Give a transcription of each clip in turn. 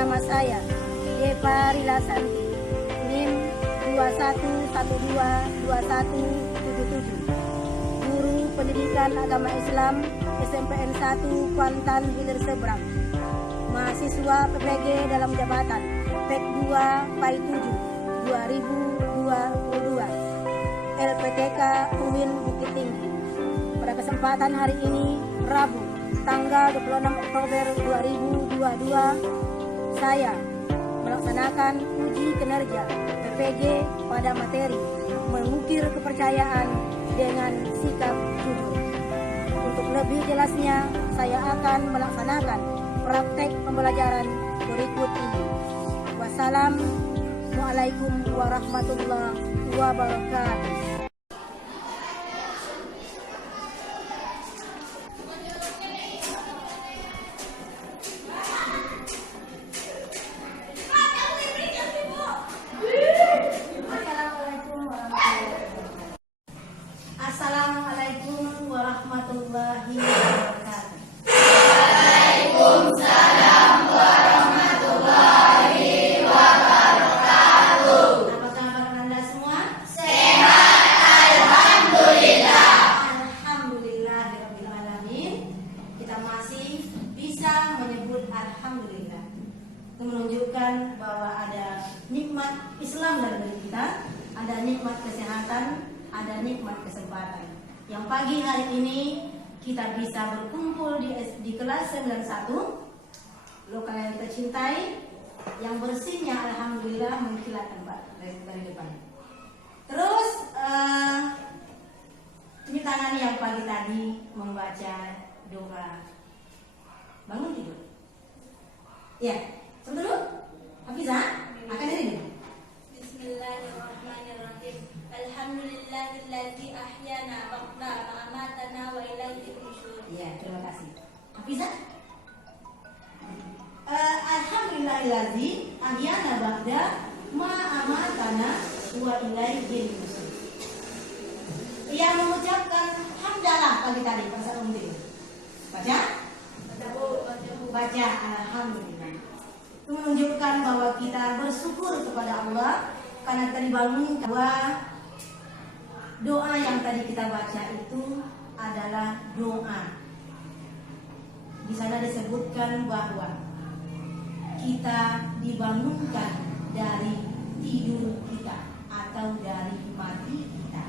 Nama saya Deva Rilasanti, NIM 21122177, Guru Pendidikan Agama Islam SMPN 1 Kuantan Hilir Seberang, mahasiswa PPG dalam jabatan PEK 2 PAI 7 2022, LPTK UIN Bukit Tinggi. Pada kesempatan hari ini, Rabu, tanggal 26 Oktober 2022, saya melaksanakan uji kinerja PPG pada materi mengukir kepercayaan dengan sikap jujur. Untuk lebih jelasnya, saya akan melaksanakan praktek pembelajaran berikut ini. Wassalamualaikum warahmatullahi wabarakatuh. Assalamualaikum warahmatullahi wabarakatuh. Waalaikumsalam warahmatullahi wabarakatuh. Apa kabar Anda semua? Sehat, alhamdulillah. Alhamdulillahirabbil alamin. Kita masih bisa menyebut alhamdulillah. Itu menunjukkan bahwa ada nikmat Islam dalam diri kita, ada nikmat kesehatan, ada nikmat kesempatan. Yang pagi hari ini kita bisa berkumpul di kelas 91 lokal yang kita cintai, yang bersihnya alhamdulillah mengkilatkan Pak dari depan. Terus cuci tangan yang pagi tadi membaca doa bangun tidur. Ya, sebentar dulu. Hafizah akan ini. Bismillahirrahmanirrahim. Alhamdulillahilladzi ahyana ba'da ma amatana wa ilaihi nusyur. Ya, terima kasih. Hafizah. Alhamdulillahilladzi ahyana ba'da ma amatana wa ilaihi nusyur. Yang mengucapkan hamdalah pagi tadi pas umum. Baca? Baca alhamdulillah. Itu menunjukkan bahwa kita bersyukur kepada Allah karena tadi bangun, bahwa doa yang tadi kita baca itu adalah doa. Di sana disebutkan bahwa kita dibangunkan dari tidur kita atau dari mati kita.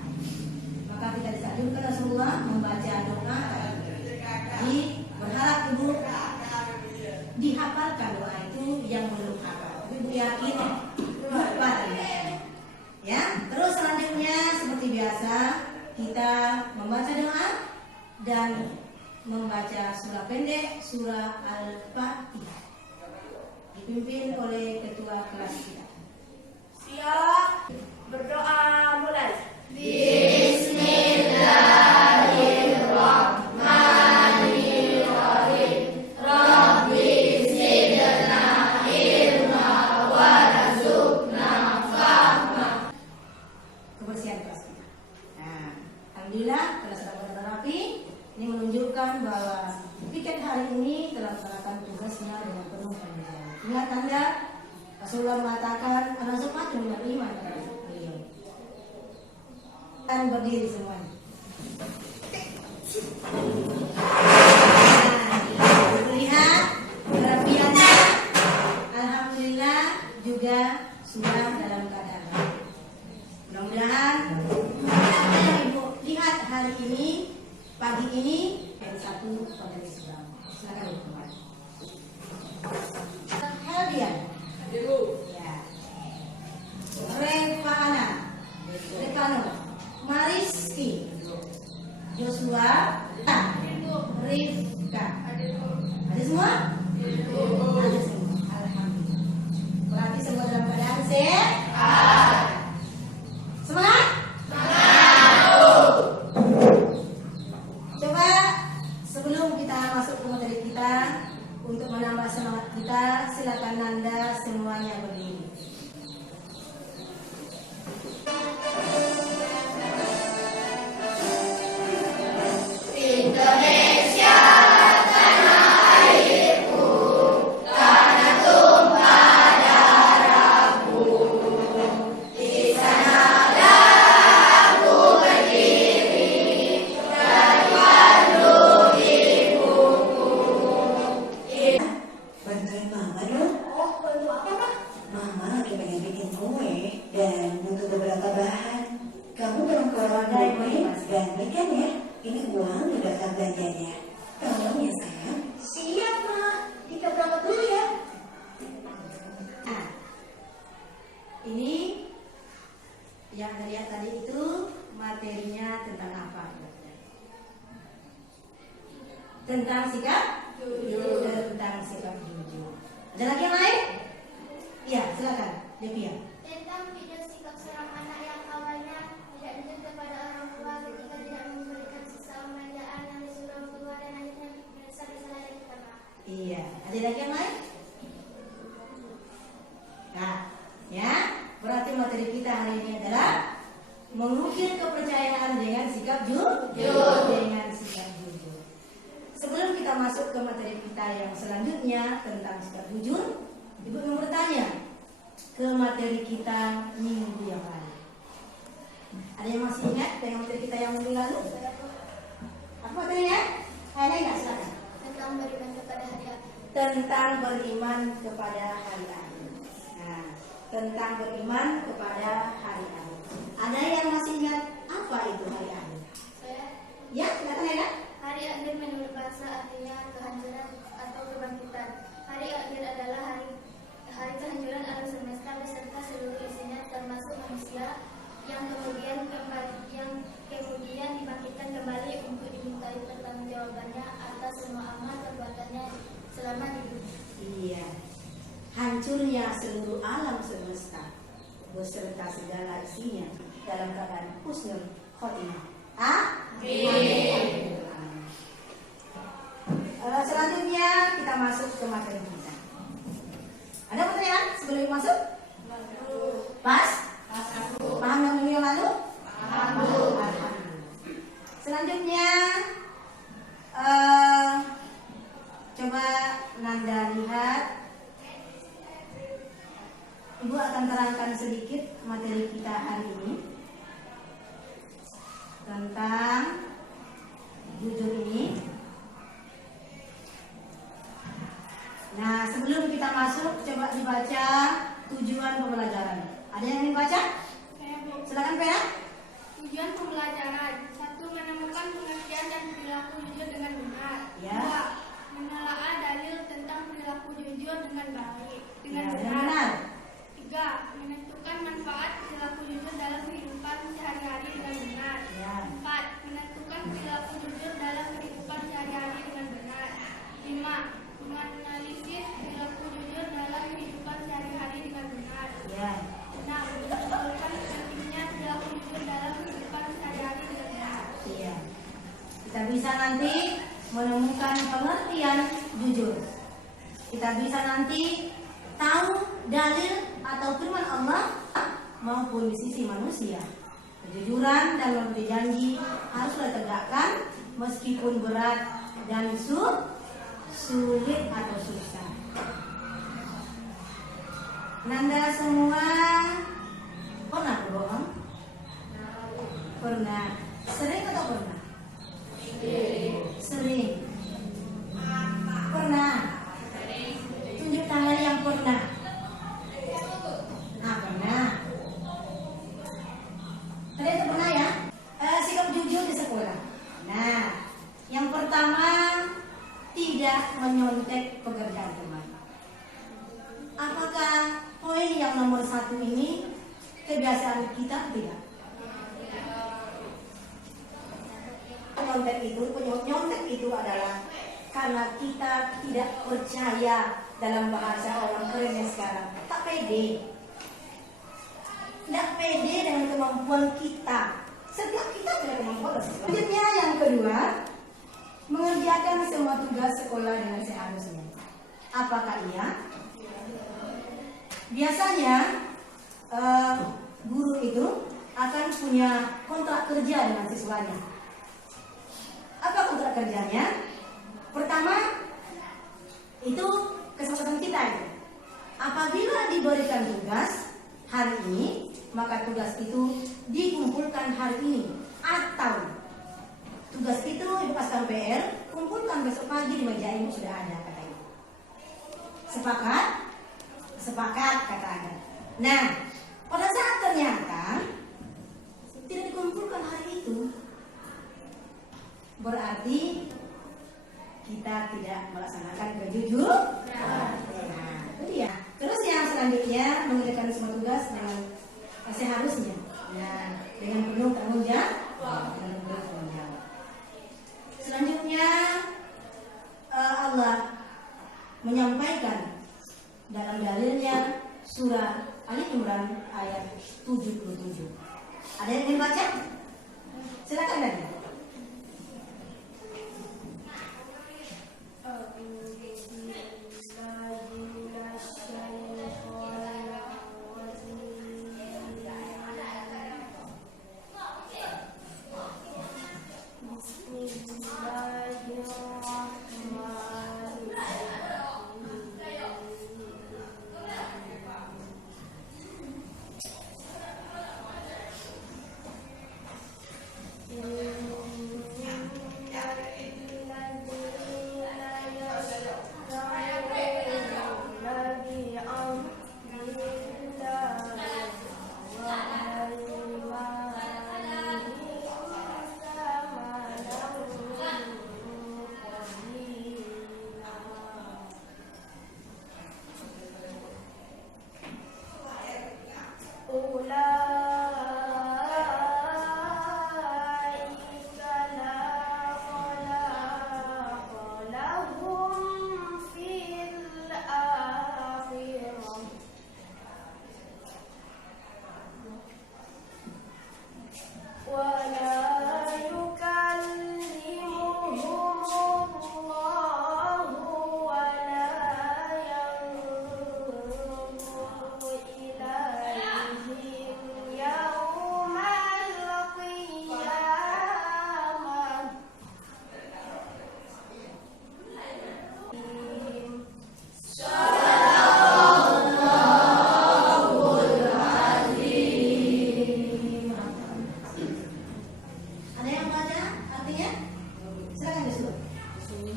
Maka kita disanjurkan Rasulullah membaca doa. Berharap Ibu dihafalkan doa itu yang belum hafal. Ibu yakin lupa ya. Terus selanjutnya seperti biasa kita membaca doa dan membaca surah pendek, surah Al-Fatihah, dipimpin oleh ketua kelas kita. Siap. Berdoa mulai. Kebersihan kelas kita. Nah, alhamdulillah kelas sudah benar rapi. Ini menunjukkan bahwa piket hari ini telah melaksanakan tugasnya dengan penuh tanggung. Ingat Anda, Rasulullah mengatakan an-nasihatu minal iman. Dan berdiri semuanya. Lihat kerapiannya, alhamdulillah juga sudah dalam keadaan baik. Mudah-mudahan Ibu lihat hari ini, pagi ini yang satu pada Islam. Silakan Ibu. Heldian. Ya. Rekano, Mariski, Joshua, Rifka. Ada semua? Ada semua. Alhamdulillah. Berarti semua dalam keadaan sehat. Semangat? Coba sebelum kita masuk ke materi kita, untuk menambah semangat kita, silakan Anda semuanya berdiri. Indonesia tanah airku, tanah tumpah Tentang sikap jujur. Tentang sikap jujur. Ada lagi yang lain? Iya, silakan. Devia. Tentang video sikap seorang anak yang awalnya tidak jujur kepada orang tua ketika tidak memberikan sesuatu manjaan yang disuruh orang tua dan akhirnya menyesal salah dan minta maaf. Iya, ada lagi yang lain? Nah, ya, berarti materi kita hari ini adalah mengukir kepercayaan dengan sikap jujur. Dengan sikap jujur. Sebelum kita masuk ke materi kita yang selanjutnya tentang sikap jujur, Ibu mau bertanya ke materi kita minggu yang lalu. Ada yang masih ingat dengan materi kita yang minggu lalu? Apa materinya? Ada ingat? Silakan. Tentang beriman kepada hari akhir. Tentang beriman kepada hari akhir. Nah, tentang beriman kepada hari akhir. Ada yang masih ingat apa itu hari akhir? Saya Ya, silakan ya. hari akhir menurut bahasa artinya kehancuran atau kebangkitan. Hari akhir adalah hari kehancuran alam semesta beserta seluruh isinya termasuk manusia yang kemudian dibangkitkan kembali untuk dimintai pertanggungjawabannya atas semua amal perbuatannya selama hidup. Iya. Hancurnya seluruh alam semesta beserta segala isinya dalam keadaan husnul khotimah. Amin. Selanjutnya kita masuk ke materi kita. Ada pertanyaan sebelum masuk? Pas? Paham yang minggu yang lalu? Alhamdulillah. Selanjutnya coba Nanda lihat. Ibu akan terangkan sedikit materi kita hari ini tentang jujur ini. Nah, sebelum kita masuk, coba dibaca tujuan pembelajaran. Ada yang ingin baca? Silakan Pera. Tujuan pembelajaran: 1. Menemukan pengertian dan perilaku jujur dengan benar. Ya. 2. Menelaah dalil tentang perilaku jujur dengan baik, dengan Ya, benar. 3. Menentukan manfaat perilaku jujur dalam kehidupan sehari-hari dengan benar. Ya. 4. Menentukan perilaku jujur dalam kehidupan sehari-hari dengan benar. 5. Menganalisis perilaku jujur dalam kehidupan sehari-hari dengan benar. Ya. 6. Menentukan pentingnya perilaku jujur dalam kehidupan sehari-hari dengan benar. Iya. Kita bisa nanti menemukan pengertian jujur. Kita bisa nanti tahu dalil atau firman Allah maupun di sisi manusia. Kejujuran dan memberi janji haruslah tegakkan meskipun berat dan sulit atau susah. Nanda semua pernah berbohong? Pernah. Sering atau pernah? Sering. Pernah. Tunjuk tangan yang pernah. Nah, pernah. Ada yang pernah ya? Sikap jujur di sekolah. Nah, yang pertama tidak menyontek pekerjaan teman. Apakah poin yang nomor 1 ini kebiasaan kita tidak? Nyontek itu adalah karena kita tidak percaya dalam bahasa orang kerennya sekarang. Tak pede. Tidak pede dengan kemampuan kita. Setiap kita punya kemampuan. Selanjutnya yang kedua, mengerjakan semua tugas sekolah dengan seharusnya. Apakah iya? Biasanya guru itu akan punya kontrak kerja dengan siswanya. Apa kontrak kerjanya? Pertama, itu kesempatan kita itu. Apabila diberikan tugas hari ini, maka tugas itu dikumpulkan hari ini. Atau tugas itu ibu pasang PR, kumpulkan besok pagi di meja ibu sudah ada, kata ibu. Sepakat? Sepakat, kata Anda. Nah, pada saat ternyata tidak dikumpulkan hari itu, berarti kita tidak melaksanakan kejujuran. Nah, itu dia. Terus yang selanjutnya mengerjakan semua tugas dengan seharusnya. Nah, dengan penuh tanggung jawab. Selanjutnya Dalam dalilnya surah Ali Imran ayat 77. Ada yang ingin baca? Silakan lagi.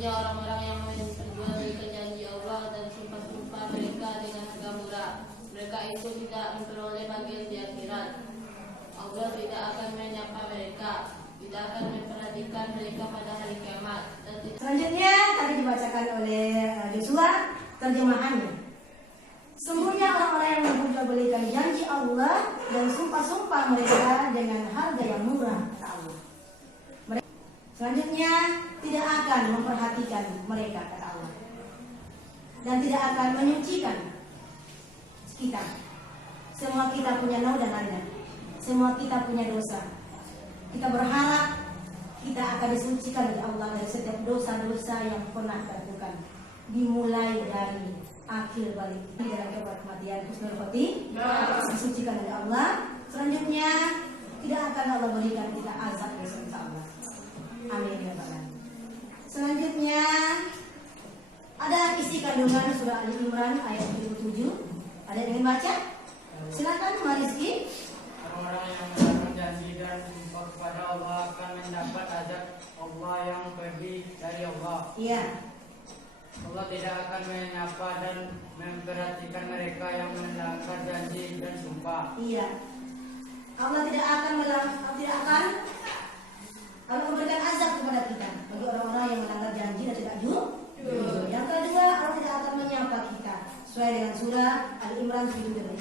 Orang-orang yang memperjualbelikan janji Allah dan sumpah-sumpah mereka dengan harga murah, mereka itu tidak memperoleh bagian di akhirat. Allah tidak akan menyapa mereka, tidak akan memperhatikan mereka pada hari kiamat. Selanjutnya tadi dibacakan oleh Joshua terjemahannya. Sesungguhnya orang-orang yang memperjualbelikan janji Allah dan sumpah-sumpah mereka dengan harga yang murah, kata Allah. Selanjutnya tidak akan memperhatikan mereka, kata Allah, dan tidak akan menyucikan kita. Semua kita punya nau dan anda, semua kita punya dosa. Kita berharap kita akan disucikan oleh Allah dari setiap dosa-dosa yang pernah kita lakukan, dimulai dari akhir balik dalam kehidupan kematian husnul khotimah, disucikan oleh Allah. Selanjutnya tidak akan Allah berikan kita azab besok insya Allah. Amin ya Rabbal alamin. Selanjutnya ada isi kandungan surah Ali Imran ayat 77. Ada yang ingin baca? Silakan Mbak Rizky. Orang-orang yang mendapat janji dan sumpah kepada Allah akan mendapat azab Allah yang pedih dari Allah. Iya. Allah tidak akan menyapa dan memperhatikan mereka yang melanggar janji dan sumpah. Iya. Allah tidak akan memberikan azab kepada kita bagi orang-orang yang melanggar janji dan tidak jujur. Yang kedua, Allah tidak akan menyapa kita sesuai dengan surah Ali Imran 77.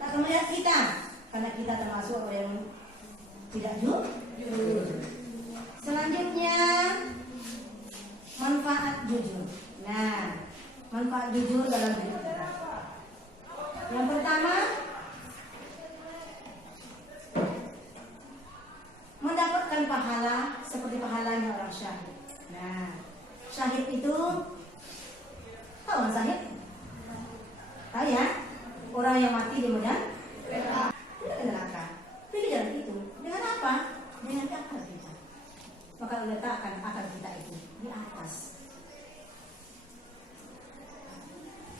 Tak akan melihat kita karena kita termasuk orang yang tidak jujur. Selanjutnya manfaat jujur. Nah, manfaat jujur dalam hidup kita. Yang pertama, mendapatkan pahala seperti pahalanya orang syahid. Nah, syahid itu tahu orang syahid? Tahu ya? Orang yang mati di medan neraka. Pilih jalan itu. Dengan apa? Dengan akal kita. Maka letakkan akal kita itu di atas.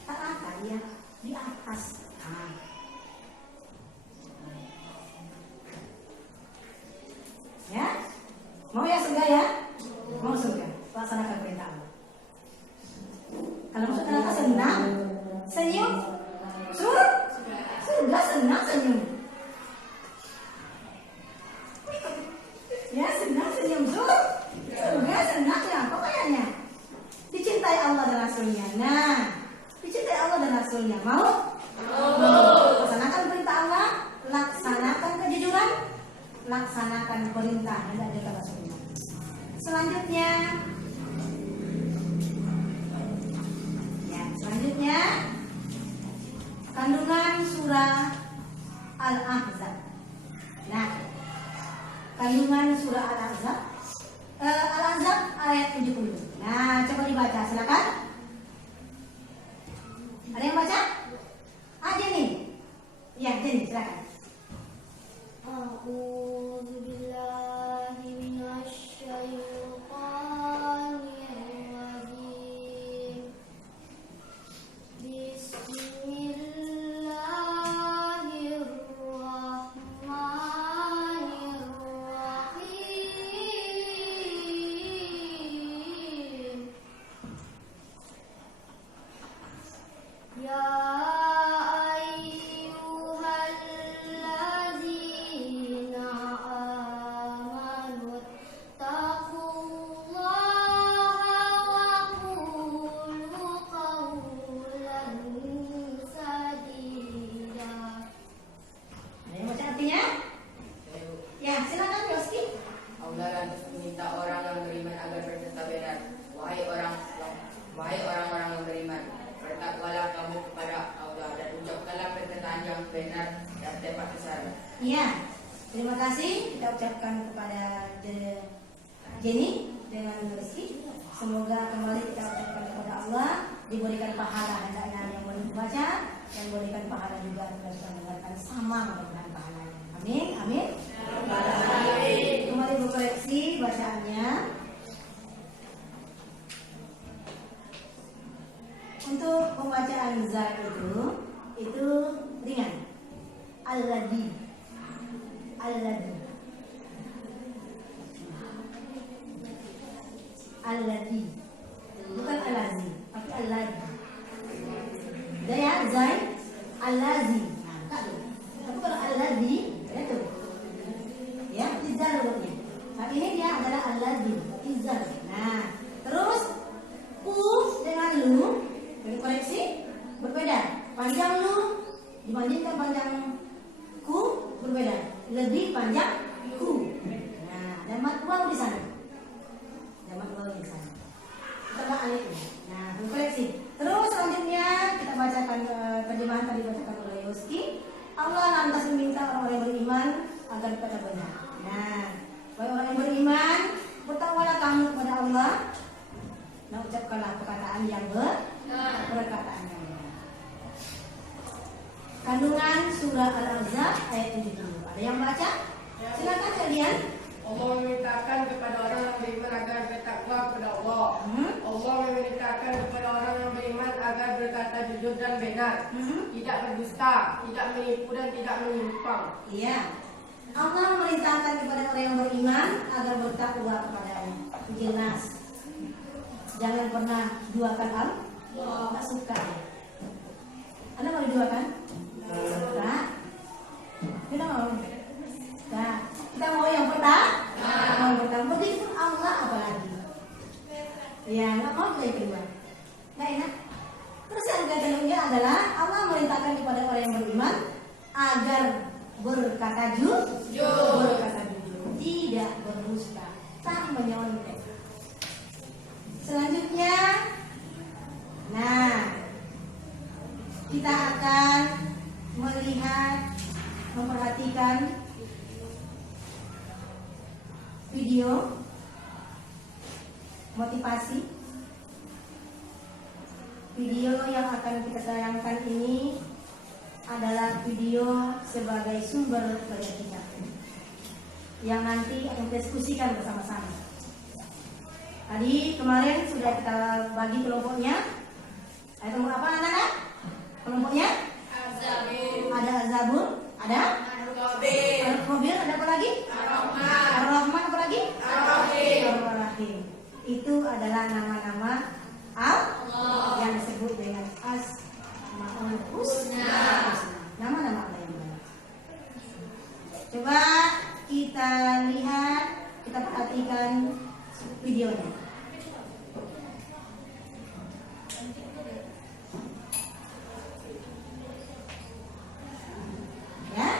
Tak akal ya, di atas. Nah. Ya, mau ya surga ya? Mau surga, laksanakan perintah Allah. Kalau masuk neraka senang, senyum, surga senang senyum. Ya senang senyum, surga senang ya, pokoknya dicintai Allah dan Rasulnya. Nah, dicintai Allah dan Rasulnya, mau? Laksanakan perintah Allah, laksanakan kejujuran, laksanakan perintah yang ada dalam Rasulullah. Selanjutnya, kandungan surah Al-Ahzab. Nah, kandungan surah Al-Ahzab, Al-Ahzab ayat 70. Nah, coba dibaca, silakan. Ada yang baca? Jenny. Ya, Jenny, silakan. A'udzu billahi minasy syaithanir rajim. Bismillahirrahmanirrahim. Ya ayyuhallazina amanu taqullaha wa qulu qawlan sadida. Ada yang baca artinya? Ya, silakan Yoski. Allah lantas meminta orang yang beriman agar berkata benar. Wahai orang-orang yang beriman, bertakwalah kamu kepada Allah dan ucapkanlah perkataan yang benar dan tepat sasaran. Iya, terima kasih kita ucapkan kepada Jenny dengan Yoski. Semoga kembali kita ucapkan kepada Allah, diberikan pahala hendaknya yang boleh membaca dan diberikan pahala juga kepada yang mendengarkan, sama mudah-mudahan pahalanya. Amin, amin. Kembali berkoreksi bacaannya. Untuk pembacaan zat itu ringan. Alladhi, alladhi, alladhi, bukan alazi, tapi alladhi. Daya zai, alazi. Nah, tak tu. Tapi kalau alladhi, ya tu. Ya, izar rupanya. Nah, ini dia adalah alladhi, izar. Nah, terus dengan lu, koreksi berbeda. Panjang lu dibandingkan panjang ku berbeda. Lebih panjang ku. Nah, ada mat waw di sana. Ada mat waw di sana. Tambah alif. Nah, koreksi. Terus selanjutnya kita bacakan terjemahan tadi bacakan oleh Yoski. Allah lantas meminta orang-orang yang beriman agar berkata benar. Nah, wahai orang yang beriman, bertakwalah kamu kepada Allah. Nah, ucapkanlah perkataan yang perkataan yang benar. Kandungan surah Al-Ahzab ayat 70. Ada yang baca? Silakan kalian. Allah memerintahkan kepada orang yang beriman agar bertakwa kepada Allah. Allah memerintahkan kepada orang yang beriman agar berkata jujur dan benar, tidak berdusta, tidak menipu dan tidak menyimpang. Iya. Allah memerintahkan kepada orang yang beriman agar bertakwa kepadanya. Jelas. Jangan pernah duakan Allah. Tak suka ya. Anda mau diduakan? Tak. Kita mau. Nah, kita mau yang pertama. Mau pertama. Begitu Allah apalagi. Ya, nggak mau kita yang kedua. Nggak enak. Terus yang kedua adalah Allah memerintahkan kepada orang yang beriman agar berkata jujur, tidak berdusta, tak menyontek. Selanjutnya, nah, kita akan melihat, memperhatikan video motivasi. Video yang akan kita sayangkan ini adalah video sebagai sumber belajar kita yang nanti akan kita diskusikan bersama-sama. Tadi kemarin sudah kita bagi kelompoknya. Ada kelompok apa anak-anak? Kelompoknya? Ada Zabur, ada Al-Khabir, ada apa lagi? Ar-Rahman, apa lagi? Ar-Rahim. Itu adalah nama-nama Allah yang disebut dengan Asmaul Husna. Nama-nama Allah yang banyak. Coba kita lihat, kita perhatikan videonya. Ya.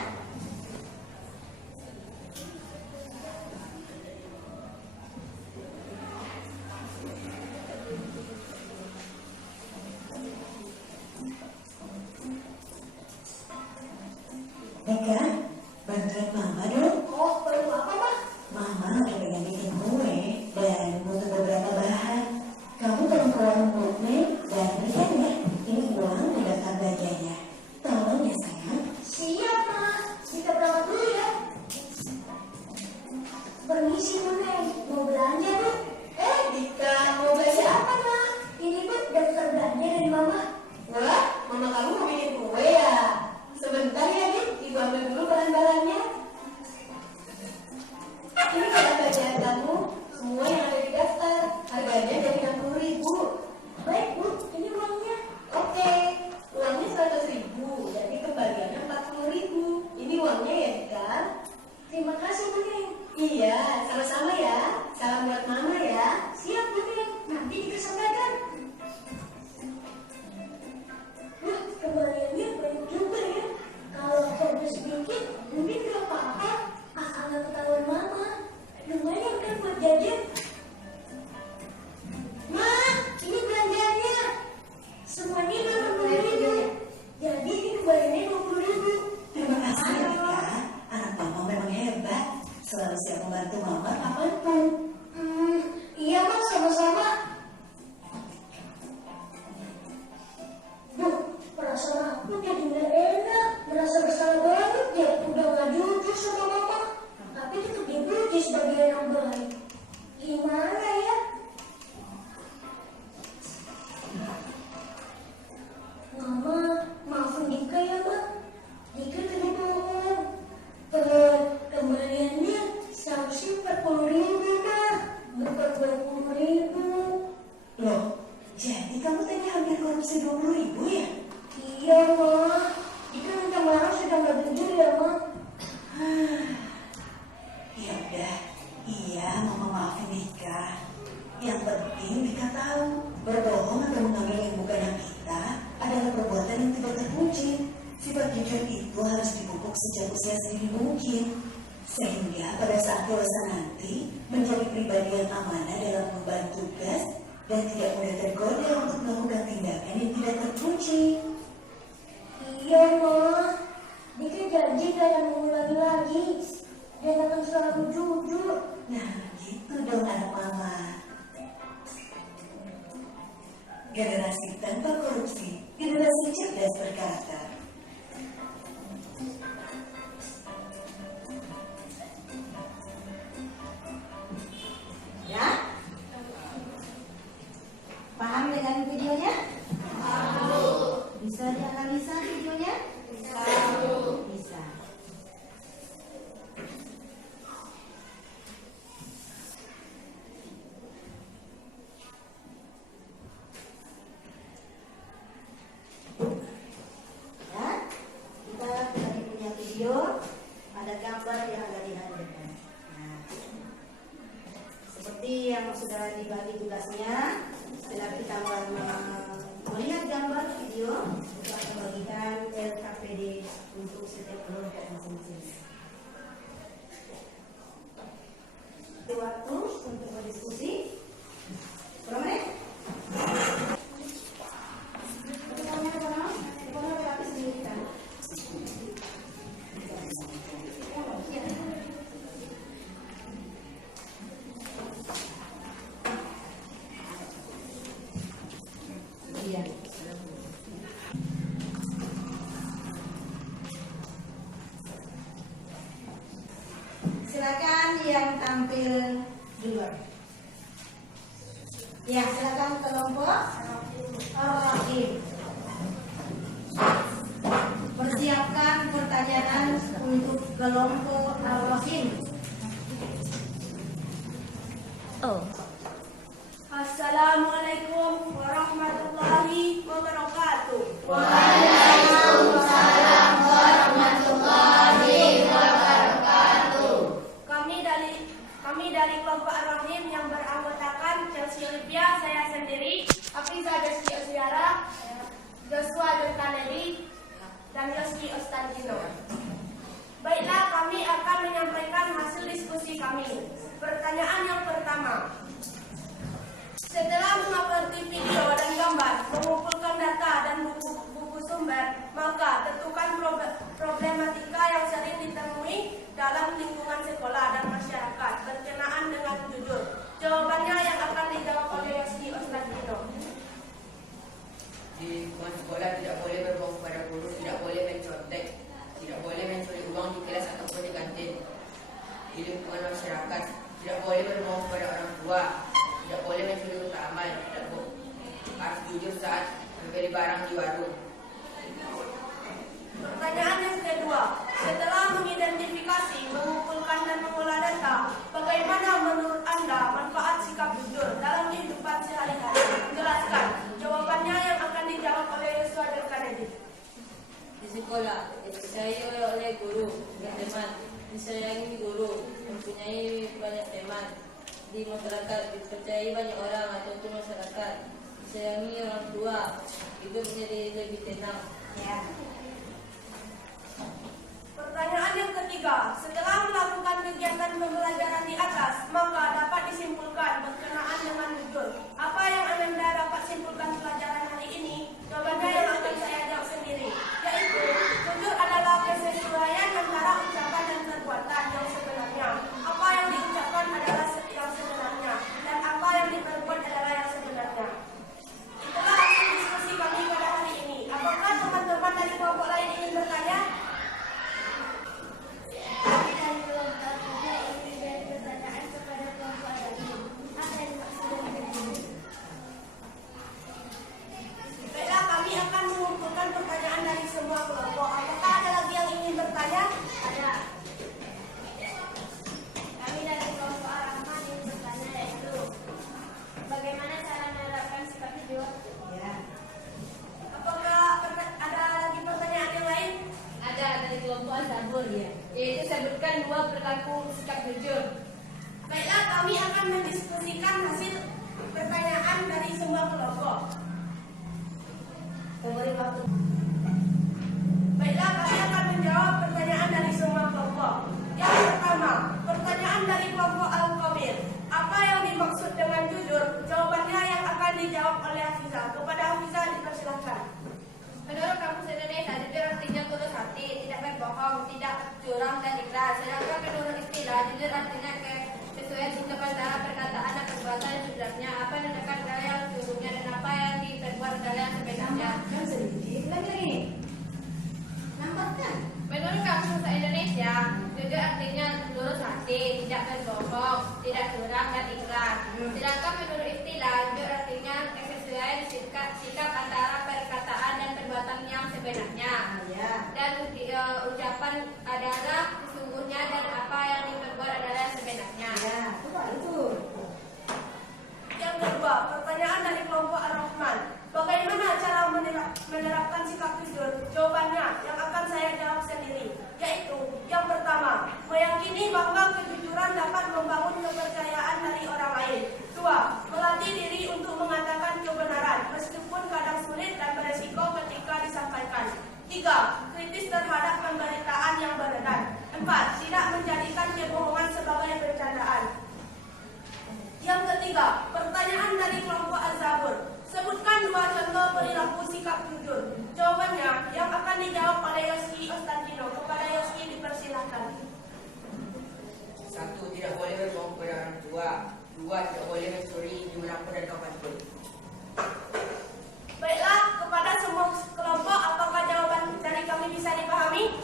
usia sedini mungkin, sehingga pada saat dewasa nanti menjadi pribadi yang amanah dalam mengemban tugas dan tidak mudah tergoda untuk melakukan tindakan yang tidak terpuji. Iya, Ma. Dika janji gak akan mengulangi lagi dan akan selalu jujur. Nah, gitu dong anak mama. Generasi tanpa korupsi, generasi cerdas berkarakter. Ya? Paham dengan videonya? Bisa dianalisa videonya? Bisa. Ya, kita tadi punya video, ada gambar yang ada dihadirkan. Nah, seperti yang sudah dibagi tugasnya, setelah kita melihat gambar video, kita akan bagikan LKPD untuk setiap kelompok masing-masing. Itu waktu untuk berdiskusi. Berapa menit? Iya. Silakan yang tampil duluan. Ya, silakan kelompok Ar-Rahim. Persiapkan pertanyaan untuk kelompok Ar-Rahim. Assalamualaikum warahmatullahi wabarakatuh. Waalaikumsalam warahmatullahi wabarakatuh. Kami dari kelompok Ar-Rahim yang beranggotakan Chelsea Olivia, saya sendiri, Afiza Deski Osiara, Joshua Jontanedi, dan Yoski Ostantino. Baiklah, kami akan menyampaikan hasil diskusi kami. Pertanyaan yang pertama. Setelah mengamati video dan gambar, mengumpulkan data dan buku sumber, maka tentukan problematika yang sering ditemui dalam lingkungan sekolah dan masyarakat berkenaan dengan jujur. Jawabannya yang akan dijawab oleh Yoski Ostantino. Di lingkungan sekolah tidak boleh berbohong kepada guru, tidak boleh mencontek, tidak boleh mencuri uang di kelas ataupun di kantin. Di lingkungan masyarakat tidak boleh berbohong kepada orang tua, tidak boleh mencuri untuk amal, tidak harus jujur saat membeli barang di warung. Pertanyaan yang kedua, setelah mengidentifikasi, mengumpulkan dan mengolah data, bagaimana menurut Anda manfaat sikap jujur dalam kehidupan sehari-hari? Jelaskan. Jawabannya yang akan dijawab oleh Yosua Jontanedi. Di sekolah, dipercayai oleh guru dan teman, disayangi guru, mempunyai banyak teman. Di masyarakat, dipercayai banyak orang atau untuk masyarakat, disayangi orang tua, hidup menjadi lebih tenang. Ya. Pertanyaan yang ketiga, setelah melakukan kegiatan pembelajaran di atas, maka dapat disimpulkan berkenaan dengan jujur. Apa yang Anda dapat simpulkan pelajaran hari ini? Jawabannya yang akan saya jawab sendiri, yaitu jujur adalah kesesuaian antara ucapan dan perbuatan yang sebenarnya. Apa yang diucapkan adalah yang sebenarnya, dan apa yang diperbuat adalah yang sebenarnya. Itulah hasil diskusi kami pada hari ini. Apakah teman-teman dari kelompok lain ingin bertanya? Kami dari kelompok Ar-Rahim ingin memberi pertanyaan kepada kelompok Ar-Rahim. Apa yang dimaksud dengan jujur? Baiklah, kami akan mengumpulkan pertanyaan dari semua kelompok. Apakah ada lagi yang ingin bertanya? Ada. Kami dari kelompok Ar-Rahman ingin bertanya, yaitu bagaimana cara menerapkan sikap jujur? Ya. Apakah ada lagi pertanyaan yang lain? Ada dari kelompok Al-Sabur, ya, yaitu sebutkan 2 perilaku sikap jujur. Baiklah, kami akan mendiskusikan hasil pertanyaan dari semua kelompok. Saya beri waktu. Baiklah, kami akan menjawab pertanyaan dari semua istilah. Jujur artinya kesesuaian sikap antara perkataan dan perbuatan sebenarnya. Apa yang dikatakan adalah yang sesungguhnya dan apa yang diperbuat adalah yang sebenarnya. Kan sedikit lagi. Nambahkan. Menurut Kamus Bahasa Indonesia, jujur artinya lurus hati, tidak berbohong, tidak curang dan ikhlas. Sedangkan menurut istilah, jujur artinya kesesuaian sikap antara perkataan dan perbuatan yang sebenarnya. Ya. Dan ucapan adalah sesungguhnya dan apa yang diperbuat adalah yang sebenarnya. Ya, itu. Yang kedua, pertanyaan dari kelompok Ar-Rahman. Bagaimana cara menerapkan sikap jujur? Jawabannya yang akan saya jawab sendiri, yaitu yang pertama, meyakini bahwa kejujuran dapat membangun kepercayaan dari orang lain. Dua, melatih diri untuk mengatakan kebenaran, meskipun kadang sulit dan beresiko ketika disampaikan. Tiga, kritis terhadap pemberitaan yang beredar. Empat, tidak menjadikan kebohongan sebagai bercandaan. Yang ketiga, pertanyaan dari kelompok Az-Zabur. Sebutkan 2 contoh perilaku sikap jujur. Jawabannya yang akan dijawab oleh Yoski Ostantino. Kepada Yoski dipersilahkan. 1. Tidak boleh berbohong kepada orang tua. 2. Tidak boleh mencuri jumlah dan kapanpun. Baiklah, kepada semua kelompok, apakah jawaban dari kami bisa dipahami?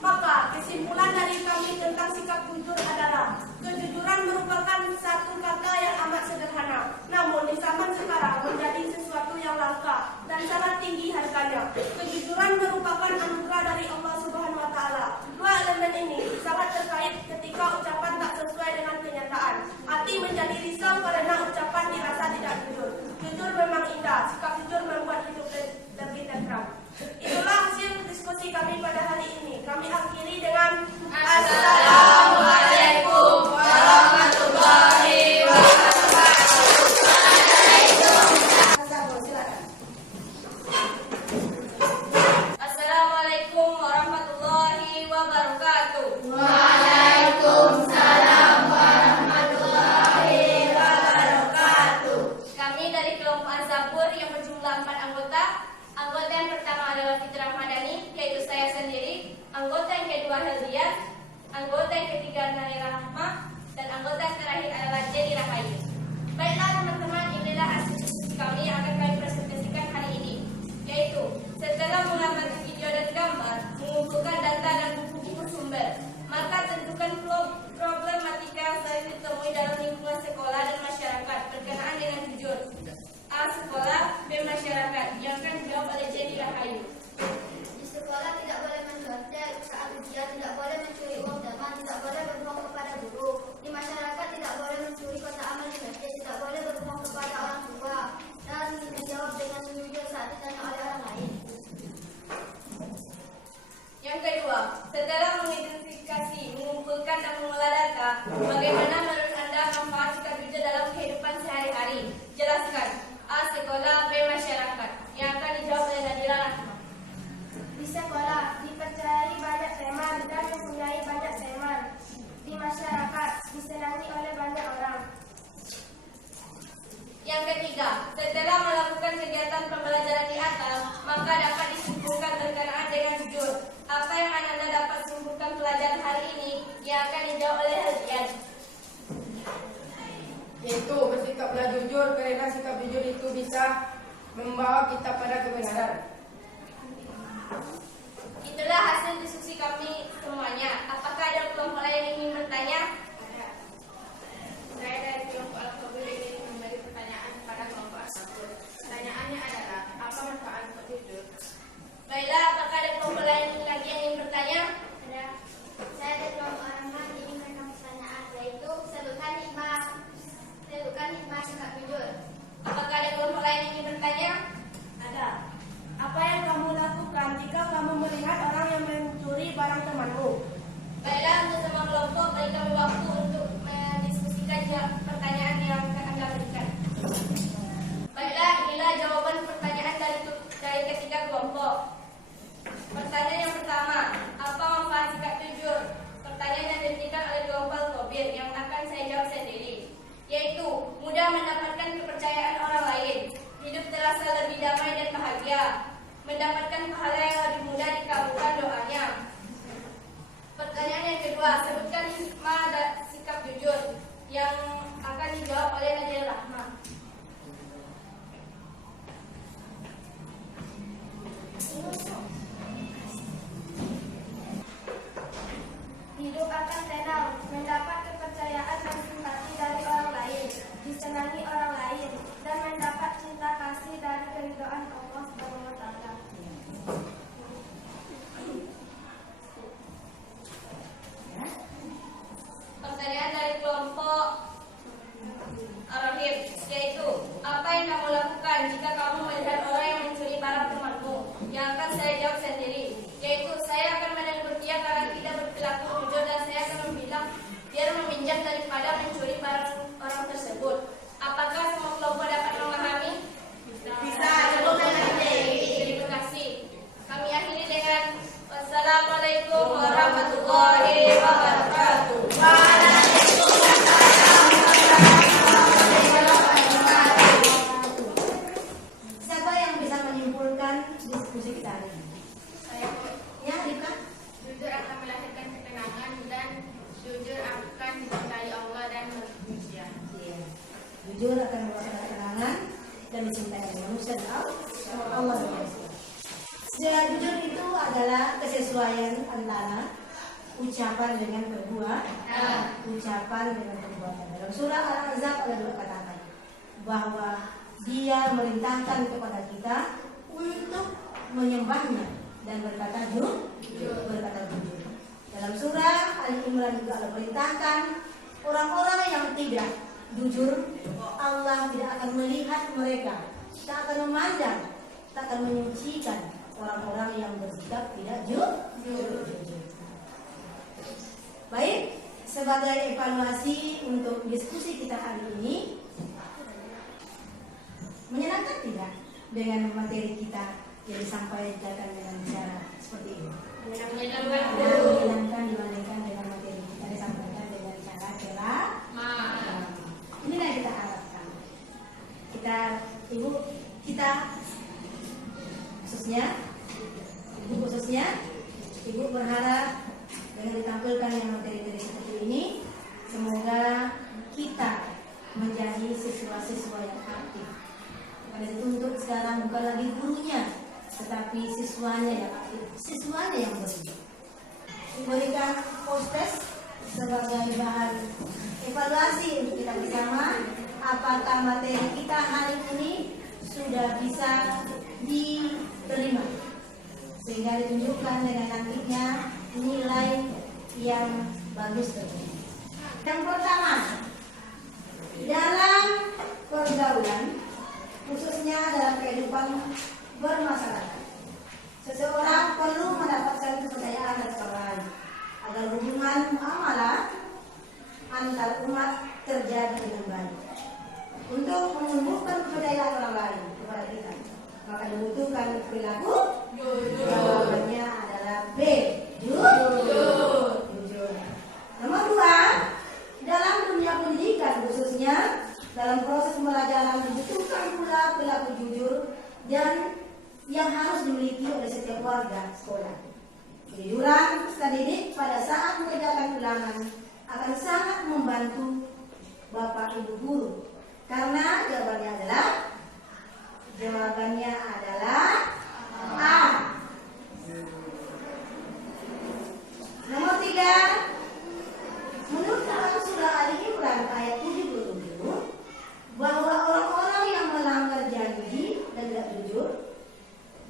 Maka kesimpulan dari kami tentang sikap jujur adalah kejujuran merupakan satu kata yang amat sederhana, namun di zaman sekarang menjadi sesuatu yang langka dan sangat tinggi harganya. Kejujuran merupakan anugerah dari Allah Subhanahu wa Ta'ala. 2 elemen ini sangat terkait ketika ucapan tak sesuai dengan kenyataan. Hati menjadi risau karena ucapan dirasa tidak jujur. Jujur memang indah, sikap jujur membuat hidup lebih tenteram. Itulah hasil diskusi kami pada hari ini. Kami akhiri dengan Assalamualaikum warahmatullahi wabarakatuh. Assalamualaikum warahmatullahi wabarakatuh. Waalaikumsalam warahmatullahi wabarakatuh. Kami dari kelompok Az-Zabur yang berjumlah 4 anggota. Anggota yang pertama adalah Fitri Rahmadani, yaitu saya sendiri. Anggota yang kedua Heldias. Anggota yang ketiga Naira Rahmah. Dan anggota yang terakhir adalah Jenny Rahayu. Baiklah teman-teman, inilah hasil diskusi kami yang akan kami presentasikan hari ini. Yaitu, setelah mengamati video dan gambar, mengumpulkan data dan buku-buku sumber, maka tentukan problematika yang sering ditemui dalam lingkungan sekolah dan masyarakat berkenaan dengan jujur. A. Sekolah, B. Masyarakat. Yang akan dijawab oleh Jenny Rahayu. Di sekolah tidak boleh mencontek saat ujian, tidak boleh mencuri uang teman, tidak boleh berbohong kepada guru. Di masyarakat tidak boleh mencuri kotak amal di masjid, tidak boleh berbohong kepada orang tua, dan menjawab dengan jujur saat ditanya oleh orang lain. Yang kedua, setelah mengidentifikasi, mengumpulkan dan mengolah data, bagaimana menurut Anda manfaat sikap jujur dalam kehidupan sehari-hari? Jelaskan. A. Sekolah, B. Masyarakat. Yang akan dijawab oleh Nadira Rahmah. Di sekolah dipercayai banyak teman dan mempunyai banyak teman. Di masyarakat disenangi oleh banyak orang. Yang ketiga, setelah melakukan kegiatan pembelajaran di atas, maka dapat disimpulkan berkenaan dengan jujur. Apa yang Anda dapat simpulkan pelajaran hari ini? Yang akan dijawab oleh Heldian. yaitu bersikaplah jujur, karena sikap jujur itu bisa membawa kita pada kebenaran. Itulah hasil diskusi kami semuanya. Apakah ada kelompok lain yang ingin bertanya? Ada. Saya dari kelompok Al-Kabir ingin memberi pertanyaan kepada kelompok Al-Kabir. Pertanyaannya adalah, apa manfaat jujur? Baiklah, apakah ada kelompok lain lagi yang ingin bertanya? Ada. Saya dari kelompok Rahman ingin memberikan pertanyaan, yaitu sebutkan hikmah sikap jujur. Apakah ada kelompok lain yang ingin bertanya? Ada. Apa yang kamu lakukan jika kamu melihat orang yang mencuri barang temanmu? Baiklah, untuk semua kelompok, beri kami waktu untuk mendiskusikan pertanyaan yang akan Anda berikan. Baiklah, inilah jawaban pertanyaan dari ketiga kelompok. Pertanyaan yang pertama, apa manfaat sikap jujur? Pertanyaan yang diberikan oleh kelompok Al-Kabir yang akan saya jawab sendiri, yaitu mudah mendapatkan kepercayaan orang lain, hidup terasa lebih damai dan bahagia, mendapatkan pahala yang lebih mudah dikabulkan doanya, Pertanyaan yang kedua, sebutkan hikmah dan sikap jujur yang akan dijawab oleh Nadia Rahma. Hidup akan tenang, mendapat kepercayaan dan simpati dari orang lain, disenangi orang lain, dan mendapat cinta kasih dari keridhaan Allah Subhanahu wa Ta'ala. Pertanyaan dari kelompok Arahim, yaitu apa yang kamu lakukan jika kamu melihat orang yang mencuri barang temanmu? Yang akan saya jawab sendiri, yaitu saya akan menegur dia karena tidak berperilaku jujur dan saya akan membilang biar meminjam daripada mencuri barang orang tersebut. Apakah semua kelompok dapat memahami? Bisa. Terima kasih. Kami akhiri dengan wassalamualaikum warahmatullahi wabarakatuh. Siapa yang bisa menyimpulkan diskusi kita hari ini? Saya Ya, Rika? jujur akan melahirkan ketenangan dan jujur akan dicintai Allah dan manusia. Iya. Jujur akan membawa ketenangan dan dicintai oleh manusia dan Allah dan manusia. Sejarah jujur itu adalah kesesuaian antara ucapan dengan perbuatan. Ucapan dengan perbuatan. Dalam surah Al-Ahzab ada 2 kata bahwa Dia merintahkan kepada kita untuk menyembahnya dan berkata jujur. Dalam surah Ali Imran juga Allah perintahkan orang-orang yang tidak jujur, Allah tidak akan melihat mereka, tak akan memandang, tak akan menyucikan orang-orang yang bersikap tidak jujur. Baik, sebagai evaluasi untuk diskusi kita hari ini, menyenangkan tidak dengan materi kita yang disampaikan dengan cara seperti ini? Menyenangkan dibandingkan dengan materi kita disampaikan dengan cara jelas. Inilah yang kita harapkan. Kita khususnya ibu berharap dengan ditampilkan yang materi-materi seperti ini, semoga kita menjadi siswa-siswa yang aktif. Karena dituntut sekarang bukan lagi gurunya, tetapi siswanya yang aktif, siswanya yang bersih. Memberikan post-test sebagai bahan evaluasi untuk kita bersama, apakah materi kita hari ini sudah bisa diterima, sehingga ditunjukkan dengan nantinya nilai yang bagus terjadi. Yang pertama, dalam pergaulan, khususnya dalam kehidupan bermasyarakat, seseorang perlu mendapatkan kepercayaan dari orang lain agar hubungan muamalah antar umat terjadi dengan baik. Untuk menumbuhkan kepercayaan orang lain kepada kita, maka dibutuhkan perilaku jujur. Jawabannya adalah B. Jujur. Nomor 2, dalam dunia pendidikan khususnya dalam proses pembelajaran dibutuhkan pula perilaku jujur dan yang harus dimiliki oleh setiap warga sekolah. Kejujuran peserta didik pada saat mengerjakan ulangan akan sangat membantu Bapak Ibu guru, karena jawabannya adalah A. Nomor 3, menurut dalam surah Ali Imran ayat 77 bahwa orang-orang yang melanggar janji dan tidak jujur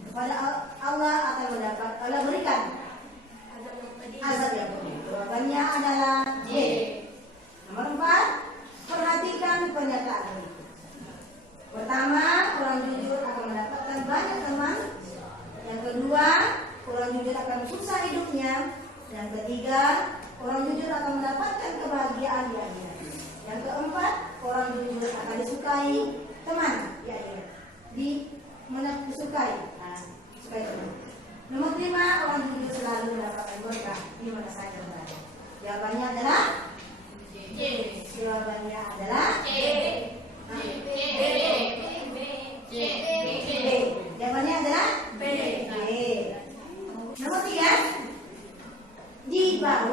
kepada Allah akan berikan azab yang pedih. Jawabannya adalah J. Nomor 4, perhatikan pernyataan ini. Pertama, orang jujur akan mendapatkan banyak teman. Yang kedua, orang jujur akan susah hidupnya. Yang ketiga, orang jujur akan mendapatkan kebahagiaan di akhirat. Yang keempat, orang jujur akan disukai teman di akhirat. Disukai teman. Nomor 5, orang jujur selalu mendapatkan berkah di mana saja berada. Jawabannya adalah J. Jawabannya adalah B. Jawabannya adalah B. Nomor 3, di bawah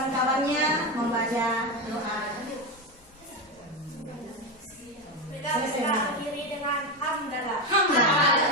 kawan-kawannya membaca doa. Mereka akhiri dengan hamdalah. Hamdalah.